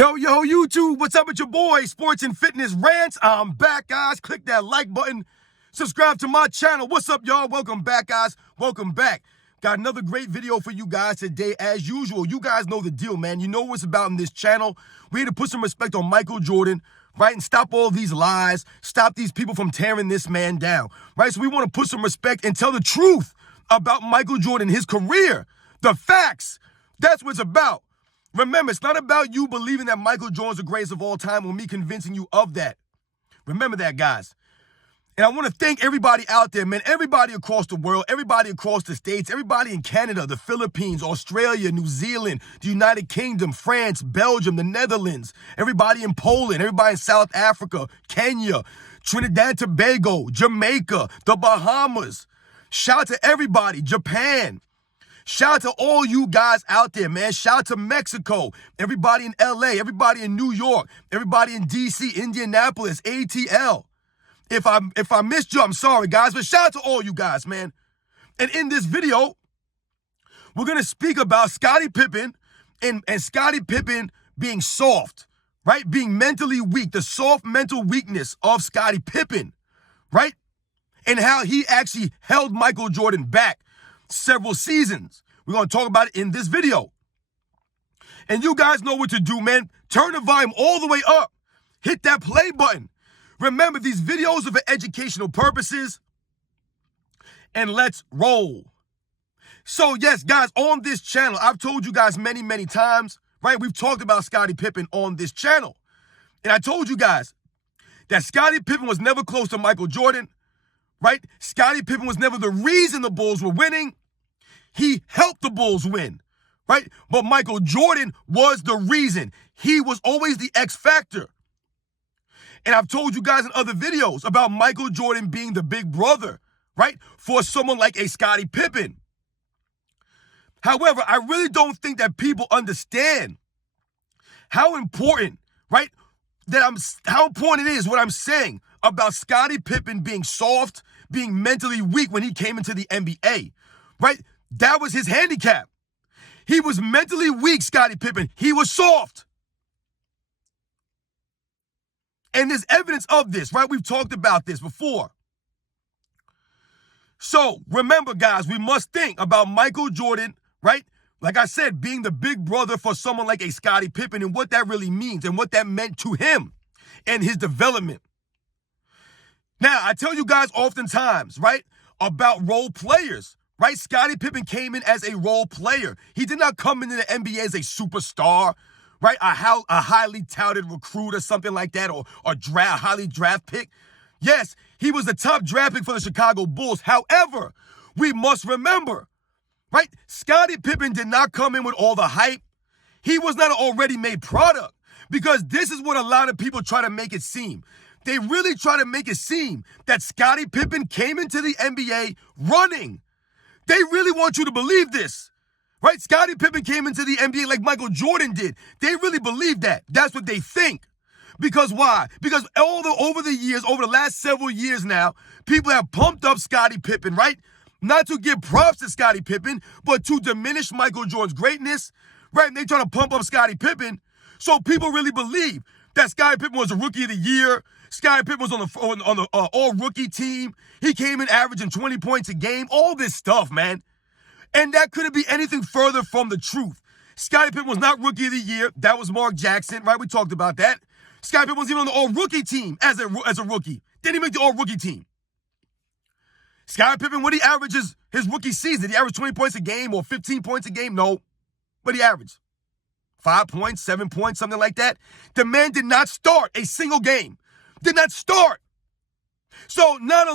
Yo, YouTube, what's up with your boy, Sports and Fitness Rants? I'm back, guys. Click that like button. Subscribe to my channel. What's up, y'all? Welcome back, guys. Welcome back. Got another great video for you guys today, as usual. You guys know the deal, man. You know what's about in this channel. We need to put some respect on Michael Jordan, right? And stop all these lies. Stop these people from tearing this man down, right? So we want to put some respect and tell the truth about Michael Jordan, his career, the facts. That's what it's about. Remember, it's not about you believing that Michael Jordan's the greatest of all time or me convincing you of that. Remember that, guys. And I want to thank everybody out there, man. Everybody across the world, everybody across the states, everybody in Canada, the Philippines, Australia, New Zealand, the United Kingdom, France, Belgium, the Netherlands, everybody in Poland, everybody in South Africa, Kenya, Trinidad, Tobago, Jamaica, the Bahamas. Shout out to everybody, Japan. Shout out to all you guys out there, man. Shout out to Mexico, everybody in LA, everybody in New York, everybody in DC, Indianapolis, ATL. If I missed you, I'm sorry, guys, but shout out to all you guys, man. And in this video, we're going to speak about Scottie Pippen and Scottie Pippen being soft, right? Being mentally weak, the soft mental weakness of Scottie Pippen, right? And how he actually held Michael Jordan back several seasons. We're going to talk about it in this video. And you guys know what to do, man. Turn the volume all the way up. Hit that play button. Remember, these videos are for educational purposes. And let's roll. So, yes, guys, on this channel, I've told you guys many, many times, right? We've talked about Scottie Pippen on this channel. And I told you guys that Scottie Pippen was never close to Michael Jordan, right? Scottie Pippen was never the reason the Bulls were winning. He helped the Bulls win, right? But Michael Jordan was the reason. He was always the X factor. And I've told you guys in other videos about Michael Jordan being the big brother, right? For someone like a Scottie Pippen. However, I really don't think that people understand how important, right? How important it is what I'm saying about Scottie Pippen being soft, being mentally weak when he came into the NBA, right? That was his handicap. He was mentally weak, Scottie Pippen. He was soft. And there's evidence of this, right? We've talked about this before. So remember, guys, we must think about Michael Jordan, right? Like I said, being the big brother for someone like a Scottie Pippen and what that really means and what that meant to him and his development. Now, I tell you guys oftentimes, right, about role players, right? Scottie Pippen came in as a role player. He did not come into the NBA as a superstar, right? A highly touted recruit or something like that, or highly draft pick. Yes, he was the top draft pick for the Chicago Bulls. However, we must remember, right? Scottie Pippen did not come in with all the hype. He was not an already made product, because this is what a lot of people try to make it seem. They really try to make it seem that Scottie Pippen came into the NBA running. They really want you to believe this, right? Scottie Pippen came into the NBA like Michael Jordan did. They really believe that. That's what they think. Because why? Because over the last several years now, people have pumped up Scottie Pippen, right? Not to give props to Scottie Pippen, but to diminish Michael Jordan's greatness, right? And they try to pump up Scottie Pippen. So people really believe that Scottie Pippen was a rookie of the year. Scottie Pippen was on the all-rookie team. He came in averaging 20 points a game. All this stuff, man. And that couldn't be anything further from the truth. Scottie Pippen was not rookie of the year. That was Mark Jackson, right? We talked about that. Scottie Pippen was even on the all-rookie team as a rookie. Didn't he make the all-rookie team? Scottie Pippen, what he averages his rookie season, did he average 20 points a game or 15 points a game? No. But he averaged 5 points, 7 points, something like that. The man did not start a single game. Did not start. So not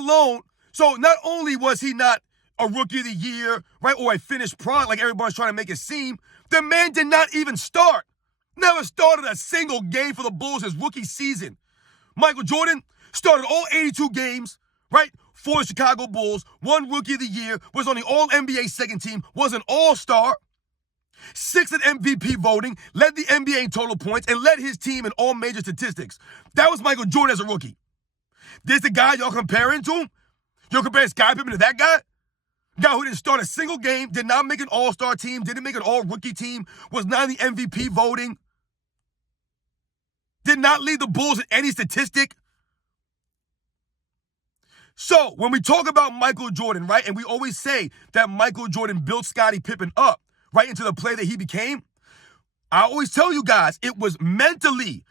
only was he not a rookie of the year, right, or a finished product like everyone's trying to make it seem, the man did not even start. Never started a single game for the Bulls his rookie season. Michael Jordan started all 82 games, right, for the Chicago Bulls, won rookie of the year, was on the all-NBA second team, was an all-star, 6th in MVP voting, led the NBA in total points, and led his team in all major statistics. That was Michael Jordan as a rookie. This the guy y'all comparing to him? You're comparing Scottie Pippen to that guy? Guy who didn't start a single game, did not make an all-star team, didn't make an all-rookie team, was not in the MVP voting. did not lead the Bulls in any statistic. So when we talk about Michael Jordan, right, and we always say that Michael Jordan built Scottie Pippen up, right, into the player that he became, I always tell you guys, it was mentally.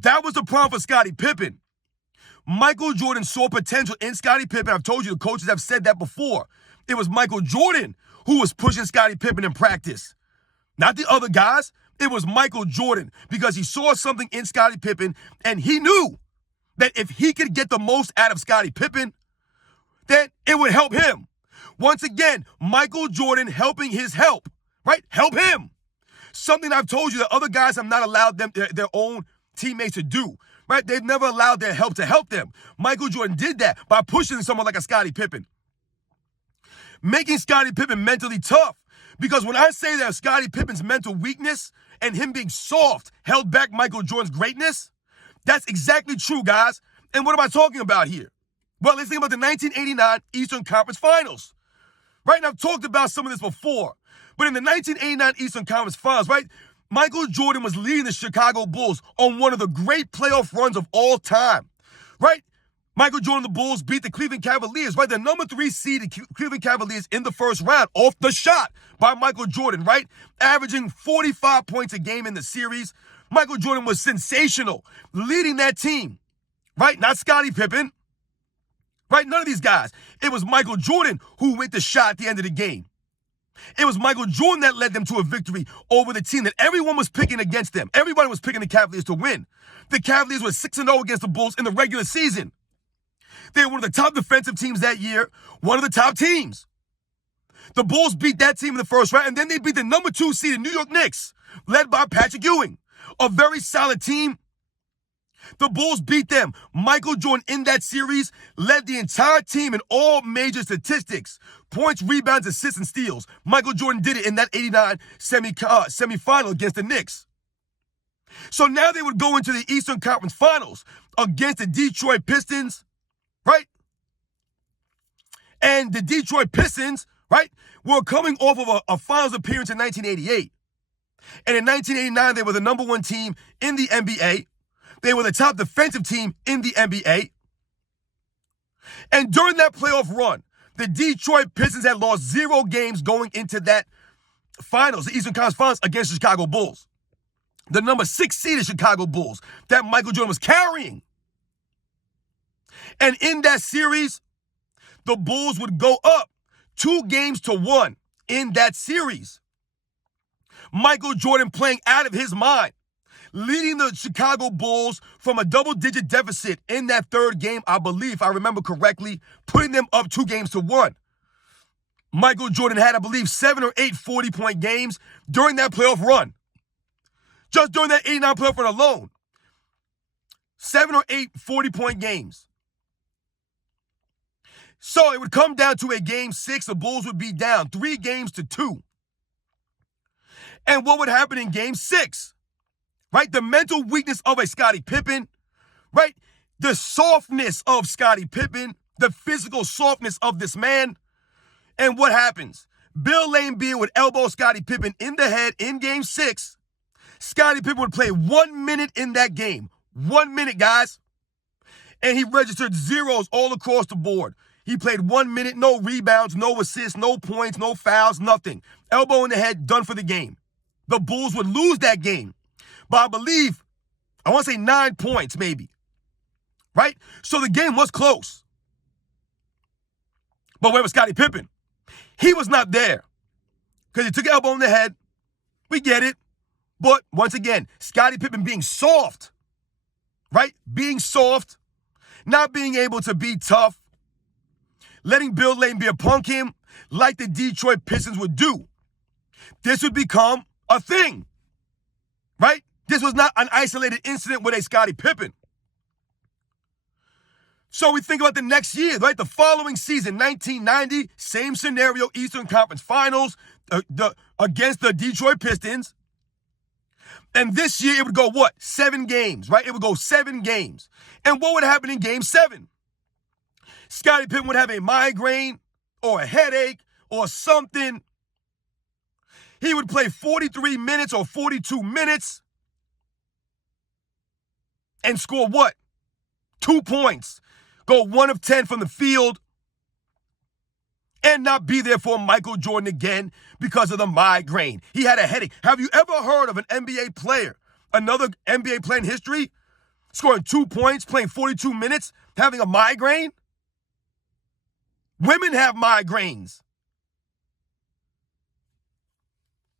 That was the problem for Scottie Pippen. Michael Jordan saw potential in Scottie Pippen. I've told you, the coaches have said that before. It was Michael Jordan who was pushing Scottie Pippen in practice. Not the other guys. It was Michael Jordan because he saw something in Scottie Pippen, and he knew that if he could get the most out of Scottie Pippen, then it would help him. Once again, Michael Jordan helping his help, right? Help him. Something I've told you that other guys have not allowed them, their own teammates to do, right? They've never allowed their help to help them. Michael Jordan did that by pushing someone like a Scottie Pippen. Making Scottie Pippen mentally tough. Because when I say that Scottie Pippen's mental weakness and him being soft held back Michael Jordan's greatness, that's exactly true, guys. And what am I talking about here? Well, let's think about the 1989 Eastern Conference Finals, right? And I've talked about some of this before. But in the 1989 Eastern Conference Finals, right, Michael Jordan was leading the Chicago Bulls on one of the great playoff runs of all time, right? Michael Jordan, the Bulls beat the Cleveland Cavaliers, right? The number 3 seeded Cleveland Cavaliers in the first round off the shot by Michael Jordan, right? Averaging 45 points a game in the series. Michael Jordan was sensational, leading that team, right? Not Scottie Pippen, right? None of these guys. It was Michael Jordan who went the shot at the end of the game. It was Michael Jordan that led them to a victory over the team that everyone was picking against them. Everybody was picking the Cavaliers to win. The Cavaliers were 6-0 against the Bulls in the regular season. They were one of the top defensive teams that year, one of the top teams. The Bulls beat that team in the first round, and then they beat the number 2 seeded New York Knicks, led by Patrick Ewing, a very solid team. The Bulls beat them. Michael Jordan in that series led the entire team in all major statistics. Points, rebounds, assists, and steals. Michael Jordan did it in that 89 semifinal against the Knicks. So now they would go into the Eastern Conference Finals against the Detroit Pistons, right? And the Detroit Pistons, right, were coming off of a finals appearance in 1988. And in 1989, they were the number 1 team in the NBA. They were the top defensive team in the NBA. And during that playoff run, the Detroit Pistons had lost 0 games going into that finals, the Eastern Conference Finals against the Chicago Bulls. The number 6 seeded Chicago Bulls that Michael Jordan was carrying. And in that series, the Bulls would go up 2-1 in that series. Michael Jordan playing out of his mind, leading the Chicago Bulls from a double-digit deficit in that third game, I believe, if I remember correctly, putting them up 2-1. Michael Jordan had, I believe, 7 or 8 40-point games during that playoff run. Just during that 89 playoff run alone. 7 or 8 40-point games. So it would come down to a game 6. The Bulls would be down 3-2. And what would happen in game 6? Right? The mental weakness of a Scottie Pippen, right? The softness of Scottie Pippen, the physical softness of this man. And what happens? Bill Laimbeer would elbow Scottie Pippen in the head in game 6. Scottie Pippen would play 1 minute in that game. 1 minute, guys. And he registered zeros all across the board. He played 1 minute, no rebounds, no assists, no points, no fouls, nothing. Elbow in the head, done for the game. The Bulls would lose that game. But I believe, I want to say 9 points maybe, right? So the game was close. But where was Scottie Pippen? He was not there because he took an elbow in the head. We get it. But once again, Scottie Pippen being soft, right? Being soft, not being able to be tough, letting Bill Laimbeer punk him like the Detroit Pistons would do. This would become a thing, right? This was not an isolated incident with a Scottie Pippen. So we think about the next year, right? The following season, 1990, same scenario, Eastern Conference Finals against the Detroit Pistons. And this year it would go what? 7 games, right? It would go 7 games. And what would happen in game 7? Scottie Pippen would have a migraine or a headache or something. He would play 43 minutes or 42 minutes. and score what? 2 points. Go 1 of 10 from the field and not be there for Michael Jordan again because of the migraine. He had a headache. Have you ever heard of an NBA player, another NBA player in history, scoring 2 points, playing 42 minutes, having a migraine? Women have migraines.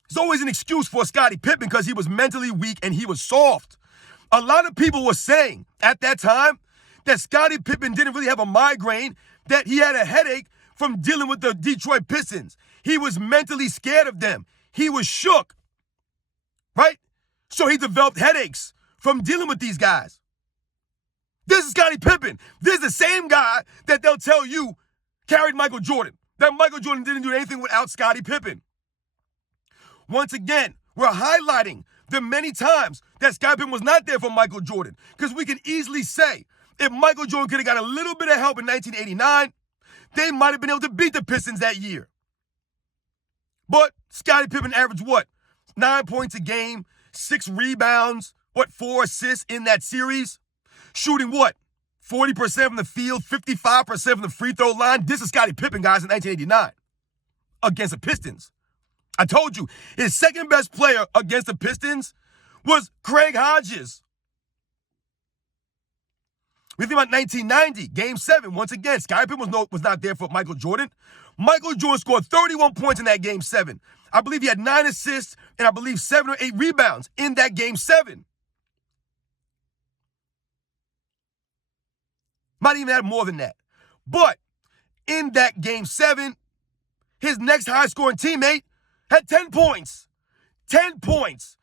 There's always an excuse for Scottie Pippen because he was mentally weak and he was soft. A lot of people were saying at that time that Scottie Pippen didn't really have a migraine, that he had a headache from dealing with the Detroit Pistons. He was mentally scared of them. He was shook, right? So he developed headaches from dealing with these guys. This is Scottie Pippen. This is the same guy that they'll tell you carried Michael Jordan, that Michael Jordan didn't do anything without Scottie Pippen. Once again, we're highlighting the many times that Scottie Pippen was not there for Michael Jordan, because we can easily say if Michael Jordan could have got a little bit of help in 1989, they might have been able to beat the Pistons that year. But Scottie Pippen averaged what? 9 points a game, 6 rebounds, 4 assists in that series? Shooting what? 40% from the field, 55% from the free throw line. This is Scottie Pippen, guys, in 1989 against the Pistons. I told you, his second best player against the Pistons was Craig Hodges. We think about 1990, Game 7. Once again, Scottie Pippen was not there for Michael Jordan. Michael Jordan scored 31 points in that Game 7. I believe he had 9 assists and I believe 7 or 8 rebounds in that Game 7. Might even have more than that. But in that Game 7, his next high-scoring teammate had 10 points. 10 points.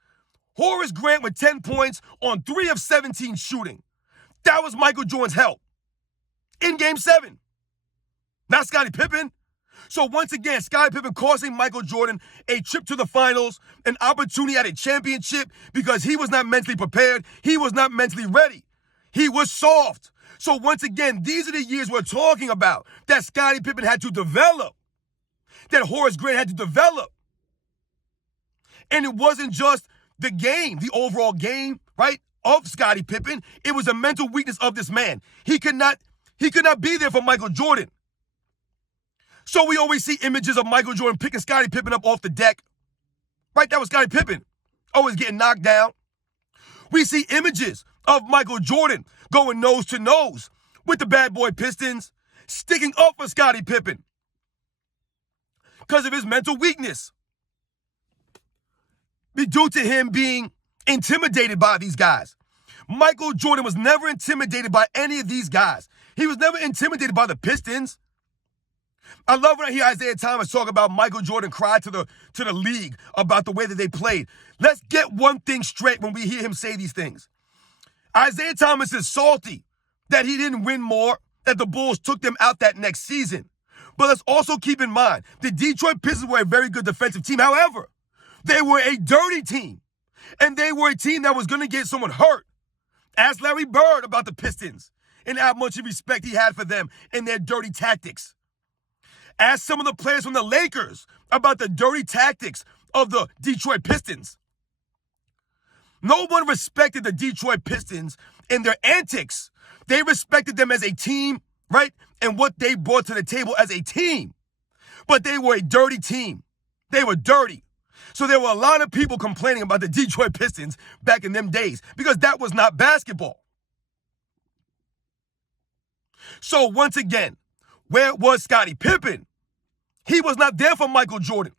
Horace Grant with 10 points on 3 of 17 shooting. That was Michael Jordan's help in Game 7. Not Scottie Pippen. So once again, Scottie Pippen costing Michael Jordan a trip to the finals, an opportunity at a championship because he was not mentally prepared. He was not mentally ready. He was soft. So once again, these are the years we're talking about that Scottie Pippen had to develop, that Horace Grant had to develop. And it wasn't just the game, the overall game, right, of Scottie Pippen. It was a mental weakness of this man. He could not be there for Michael Jordan. So we always see images of Michael Jordan picking Scottie Pippen up off the deck. Right? That was Scottie Pippen. Always getting knocked down. We see images of Michael Jordan going nose to nose with the bad boy Pistons, sticking up for Scottie Pippen because of his mental weakness. Due to him being intimidated by these guys. Michael Jordan was never intimidated by any of these guys. He was never intimidated by the Pistons. I love when I hear Isaiah Thomas talk about Michael Jordan cry to the league about the way that they played. Let's get one thing straight when we hear him say these things. Isaiah Thomas is salty that he didn't win more, that the Bulls took them out that next season. But let's also keep in mind, the Detroit Pistons were a very good defensive team. However, they were a dirty team. And they were a team that was going to get someone hurt. Ask Larry Bird about the Pistons and how much respect he had for them and their dirty tactics. Ask some of the players from the Lakers about the dirty tactics of the Detroit Pistons. No one respected the Detroit Pistons and their antics. They respected them as a team, right? And what they brought to the table as a team. But they were a dirty team. They were dirty. So there were a lot of people complaining about the Detroit Pistons back in them days because that was not basketball. So once again, where was Scottie Pippen? He was not there for Michael Jordan,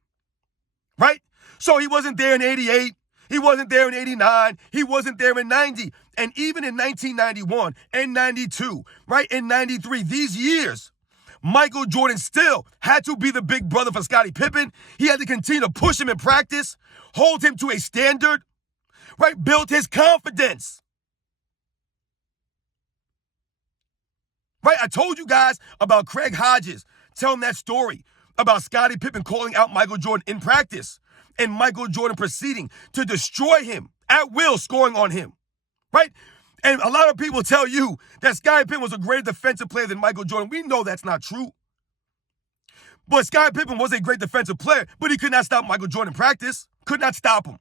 right? So he wasn't there in 88. He wasn't there in 89. He wasn't there in 90. And even in 1991 and 92, right, in 93, these years, Michael Jordan still had to be the big brother for Scottie Pippen. He had to continue to push him in practice, hold him to a standard, right? Build his confidence. Right? I told you guys about Craig Hodges telling that story about Scottie Pippen calling out Michael Jordan in practice and Michael Jordan proceeding to destroy him at will, scoring on him. Right? And a lot of people tell you that Scottie Pippen was a greater defensive player than Michael Jordan. We know that's not true. But Scottie Pippen was a great defensive player, but he could not stop Michael Jordan in practice. Could not stop him.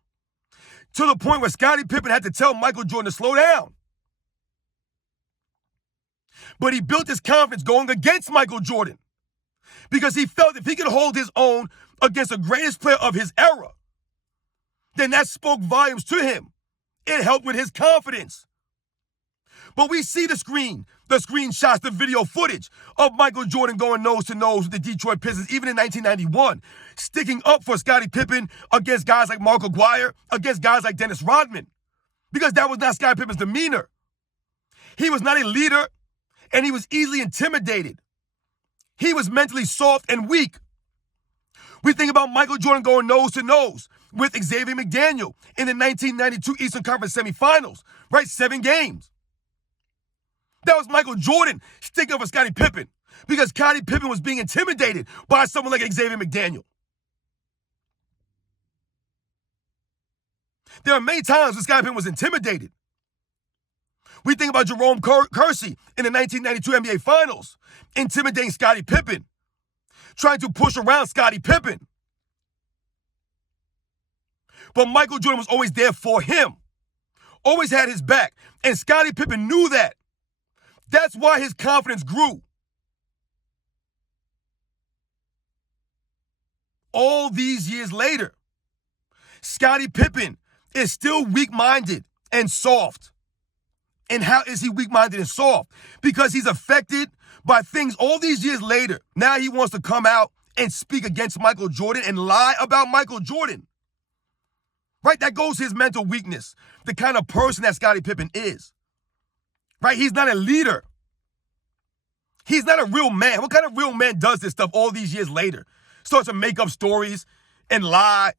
To the point where Scottie Pippen had to tell Michael Jordan to slow down. But he built his confidence going against Michael Jordan because he felt if he could hold his own against the greatest player of his era, then that spoke volumes to him. It helped with his confidence. But we see the screenshots, the video footage of Michael Jordan going nose to nose with the Detroit Pistons, even in 1991, sticking up for Scottie Pippen against guys like Mark Aguirre, against guys like Dennis Rodman, because that was not Scottie Pippen's demeanor. He was not a leader, and he was easily intimidated. He was mentally soft and weak. We think about Michael Jordan going nose to nose with Xavier McDaniel in the 1992 Eastern Conference semifinals, right? 7 games. That was Michael Jordan sticking up for Scottie Pippen because Scottie Pippen was being intimidated by someone like Xavier McDaniel. There are many times when Scottie Pippen was intimidated. We think about Jerome Kersey in the 1992 NBA Finals, intimidating Scottie Pippen, trying to push around Scottie Pippen. But Michael Jordan was always there for him, always had his back, and Scottie Pippen knew that. That's why his confidence grew. All these years later, Scottie Pippen is still weak-minded and soft. And how is he weak-minded and soft? Because he's affected by things all these years later. Now he wants to come out and speak against Michael Jordan and lie about Michael Jordan. Right? That goes to his mental weakness, the kind of person that Scottie Pippen is. Right? He's not a leader. He's not a real man. What kind of real man does this stuff all these years later? Starts to make up stories and lie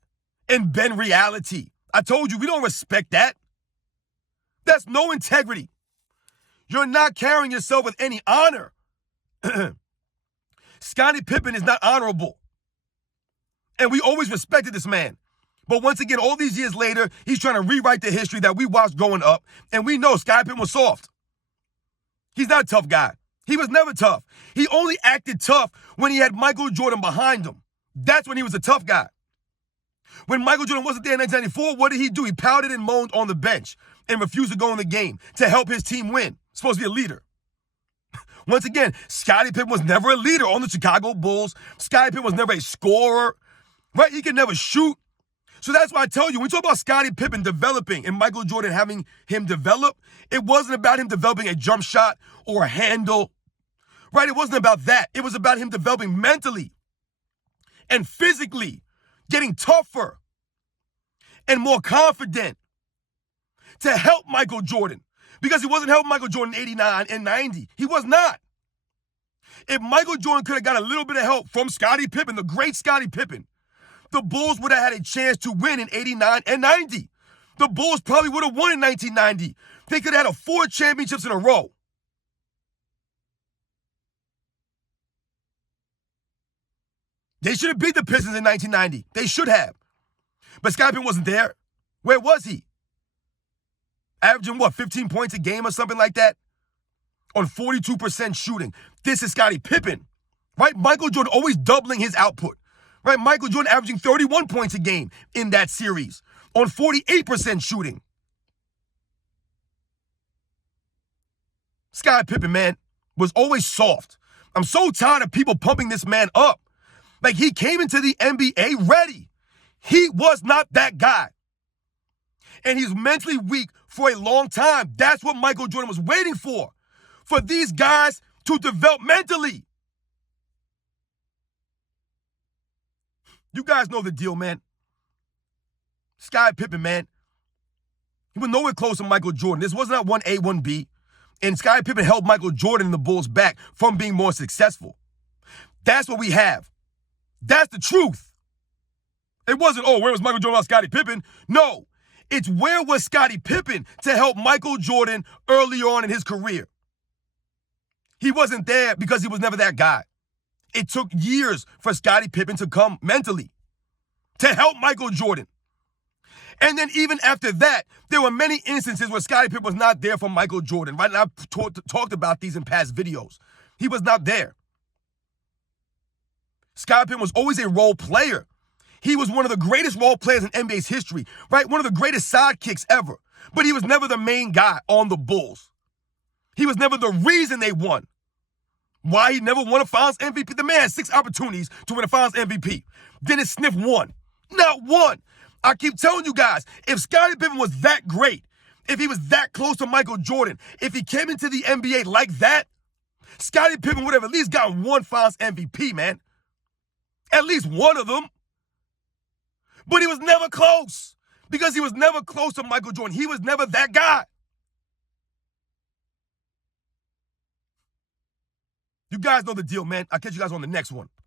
and bend reality. I told you, we don't respect that. That's no integrity. You're not carrying yourself with any honor. Scottie Pippen is not honorable. And we always respected this man. But once again, all these years later, he's trying to rewrite the history that we watched growing up. And we know Scottie Pippen was soft. He's not a tough guy. He was never tough. He only acted tough when he had Michael Jordan behind him. That's when he was a tough guy. When Michael Jordan wasn't there in 1994, what did he do? He pouted and moaned on the bench and refused to go in the game to help his team win. Supposed to be a leader. Once again, Scottie Pippen was never a leader on the Chicago Bulls. Scottie Pippen was never a scorer, right? He could never shoot. So that's why I tell you, when we talk about Scottie Pippen developing and Michael Jordan having him develop, it wasn't about him developing a jump shot or a handle, right? It wasn't about that. It was about him developing mentally and physically, getting tougher and more confident to help Michael Jordan. Because he wasn't helping Michael Jordan in 89 and 90. He was not. If Michael Jordan could have got a little bit of help from Scottie Pippen, the great Scottie Pippen, the Bulls would have had a chance to win in 89 and 90. The Bulls probably would have won in 1990. They could have had 4 championships in a row. They should have beat the Pistons in 1990. They should have. But Scottie Pippen wasn't there. Where was he? Averaging, 15 points a game or something like that? On 42% shooting. This is Scottie Pippen, right? Michael Jordan always doubling his output, right? Michael Jordan averaging 31 points a game in that series on 48% shooting. Scottie Pippen, man, was always soft. I'm so tired of people pumping this man up. Like, he came into the NBA ready. He was not that guy. And he's mentally weak for a long time. That's what Michael Jordan was waiting for these guys to develop mentally. You guys know the deal, man. Scottie Pippen, man, he was nowhere close to Michael Jordan. This was not 1A, 1B. And Scottie Pippen held Michael Jordan and the Bulls back from being more successful. That's what we have. That's the truth. It wasn't, where was Michael Jordan without Scottie Pippen? No. It's where was Scottie Pippen to help Michael Jordan early on in his career. He wasn't there because he was never that guy. It took years for Scottie Pippen to come mentally to help Michael Jordan. And then even after that, there were many instances where Scottie Pippen was not there for Michael Jordan, right? And I've talked about these in past videos. He was not there. Scottie Pippen was always a role player. He was one of the greatest role players in NBA's history, right? One of the greatest sidekicks ever. But he was never the main guy on the Bulls. He was never the reason they won. Why he never won a Finals MVP? The man had 6 opportunities to win a Finals MVP. Didn't sniff one. Not one. I keep telling you guys, if Scottie Pippen was that great, if he was that close to Michael Jordan, if he came into the NBA like that, Scottie Pippen would have at least gotten one Finals MVP, man. At least one of them. But he was never close because he was never close to Michael Jordan. He was never that guy. You guys know the deal, man. I'll catch you guys on the next one.